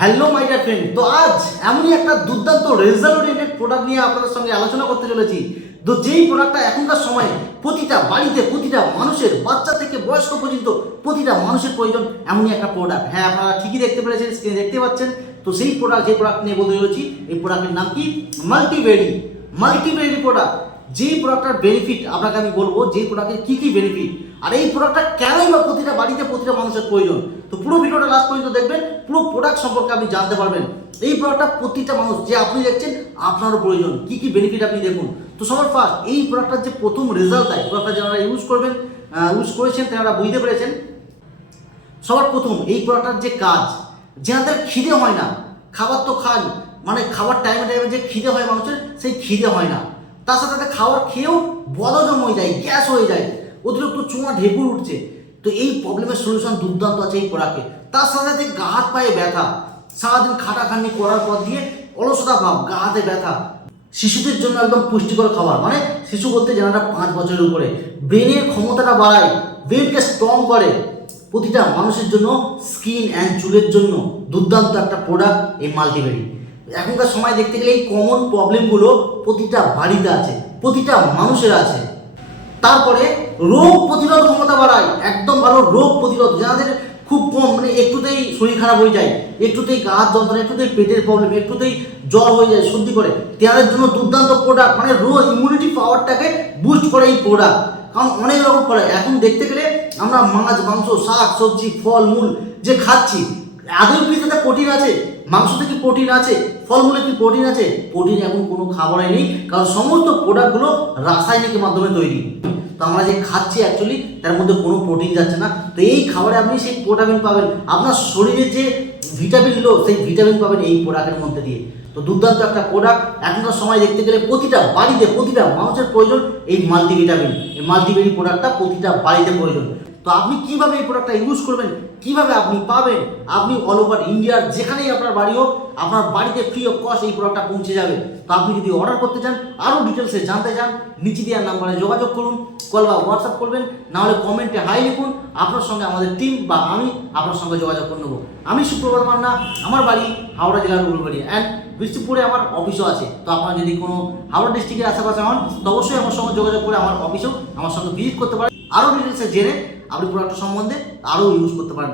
Hello my dear friend, তো আজ এমনই একটা দুর্দান্ত রেজাল্ট ওরিয়েন্টেড প্রোডাক্ট নিয়ে আপনাদের সঙ্গে আলোচনা করতে চলেছি। তো যেই প্রোডাক্টটা এখনকার সময়ে প্রতিটা বাড়িতে, প্রতিটা মানুষের, বাচ্চা থেকে বয়স্ক পর্যন্ত প্রতিটা মানুষের প্রয়োজন এমনই একটা প্রোডাক্ট। হ্যাঁ, আপনারা ঠিকই দেখতে পেরেছেন, স্ক্রিনে দেখতে পাচ্ছেন। তো সেই প্রোডাক্ট, যে প্রোডাক্ট নিয়ে বলতে চলেছি, এই প্রোডাক্টের নাম কি? মাল্টিভেরি প্রোডাক্ট। যেই প্রোডাক্টটার বেনিফিট আপনাকে আমি বলবো, যেই প্রোডাক্টের কী কী বেনিফিট, আর এই প্রোডাক্টটা কেনই বা প্রতিটা বাড়িতে, প্রতিটা মানুষের প্রয়োজন। তো পুরো ভিডিওটা লাস্ট পর্যন্ত দেখবেন, পুরো প্রোডাক্ট সম্পর্কে আপনি জানতে পারবেন। এই প্রোডাক্টটা প্রতিটা মানুষ, যে আপনি দেখছেন, আপনারও প্রয়োজন। কী কী বেনিফিট আপনি দেখুন। তো সবার ফার্স্ট, এই প্রোডাক্টটার যে প্রথম রেজাল্ট দেয়, প্রোডাক্টটা যারা ইউজ করেছেন তারা বুঝতে পেরেছেন। সবার প্রথম, এই প্রোডাক্টটার যে কাজ, যাদের খিদে হয় না, খাবার তো খান, মানে খাবার টাইমে যে খিদে হয় মানুষের, সেই খিদে হয় না। তার সাথে সাথে খাবার খেয়েও বদহজম হয়ে যায়, গ্যাস হয়ে যায়, অতিরিক্ত চুমা ঢেকুর উঠছে। তো এই প্রবলেমের সলিউশন দুর্দান্ত আছে এই প্রোডাক্টে। তার সাথে সাথে গা হাত পায়ে ব্যথা, সারাদিন খাটাখাটনি করার পর দিয়ে অলসতা ভাব, গা হাতে ব্যথা, শিশুদের জন্য একদম পুষ্টিকর খাবার। মানে শিশু বলতে যারা 5 বছরের উপরে, ব্রেনের ক্ষমতাটা বাড়ায়, ব্রেনকে স্ট্রং করে। প্রতিটা মানুষের জন্য, স্কিন অ্যান্ড চুলের জন্য দুর্দান্ত একটা প্রোডাক্ট এই মাল্টিভেরি। এখনকার সময় দেখতে গেলে এই কমন প্রবলেমগুলো প্রতিটা বাড়িতে আছে, প্রতিটা মানুষের আছে। তারপরে রোগ প্রতিরোধ ক্ষমতা বাড়ায়, একদম ভালো রোগ প্রতিরোধ। যাদের খুব কম, মানে একটুতেই শরীর খারাপ হয়ে যায়, একটুতেই গা হাত যন্ত্রণা, একটুতেই পেটের প্রবলেম, একটুতেই জ্বর হয়ে যায়, সর্দি করে, তাদের জন্য দুর্দান্ত প্রোডাক্ট। মানে রোগ ইমিউনিটি পাওয়ারটাকে বুস্ট করে এই প্রোডাক্ট। কারণ অনেক রকম করে এখন দেখতে গেলে আমরা মাছ, মাংস, শাক সবজি, ফল মূল যে খাচ্ছি, আদৌ কি তাতে প্রোটিন আছে? মাংসতে কি প্রোটিন আছে? ফলমূলে কি প্রোটিন আছে? প্রোটিন এখন কোনো খাবারে নেই, কারণ সমস্ত প্রোডাক্টগুলো রাসায়নিকের মাধ্যমে তৈরি। তো আমরা যে খাচ্ছি অ্যাকচুয়ালি তার মধ্যে কোনো প্রোটিন যাচ্ছে না। তো এই খাবারে আপনি সেই প্রোটিন পাবেন, আপনার শরীরে যে ভিটামিন লো, সেই ভিটামিন পাবেন এই প্রোডাক্টের মধ্যে দিয়ে। তো দুর্দান্ত একটা প্রোডাক্ট। এখনকার সময় দেখতে গেলে প্রতিটা বাড়িতে, প্রতিটা মানুষের প্রয়োজন এই মাল্টিভিটামিন। এই মাল্টিভিটামিন প্রোডাক্টটা প্রতিটা বাড়িতে প্রয়োজন। তো আপনি কিভাবে এই প্রোডাক্টটা ইউজ করবেন, কিভাবে আপনি পাবেন? আপনি অল ওভার ইন্ডিয়ার যেখানেই আপনার বাড়ি হোক, আপনার বাড়িতে ফ্রি অফ কস্ট এই প্রোডাক্টটা পৌঁছে যাবে। তো আপনি যদি অর্ডার করতে চান, আরও ডিটেলসে জানতে চান, নিচে দেওয়ার নাম্বারে যোগাযোগ করুন, কল বা হোয়াটসঅ্যাপ করবেন, নাহলে কমেন্টে হাই লিখুন। আপনার সঙ্গে আমাদের টিম বা আমি আপনার সঙ্গে যোগাযোগ করে নেবো। আমি সুপ্রভাত মান্না, আমার বাড়ি হাওড়া জেলার উলুবেড়িয়া অ্যান্ড বৃষ্টিপুরে আমার অফিসও আছে। তো আপনারা যদি কোনো হাওড়া ডিস্ট্রিক্টের আশেপাশে হন, তো অবশ্যই আমার সঙ্গে যোগাযোগ করে আমার অফিসেও আমার সঙ্গে ভিজিট করতে পারেন। আরও ডিটেলসে জেনে আপনি প্রোডাক্ট সম্বন্ধে আরও ইউজ করতে পারেন।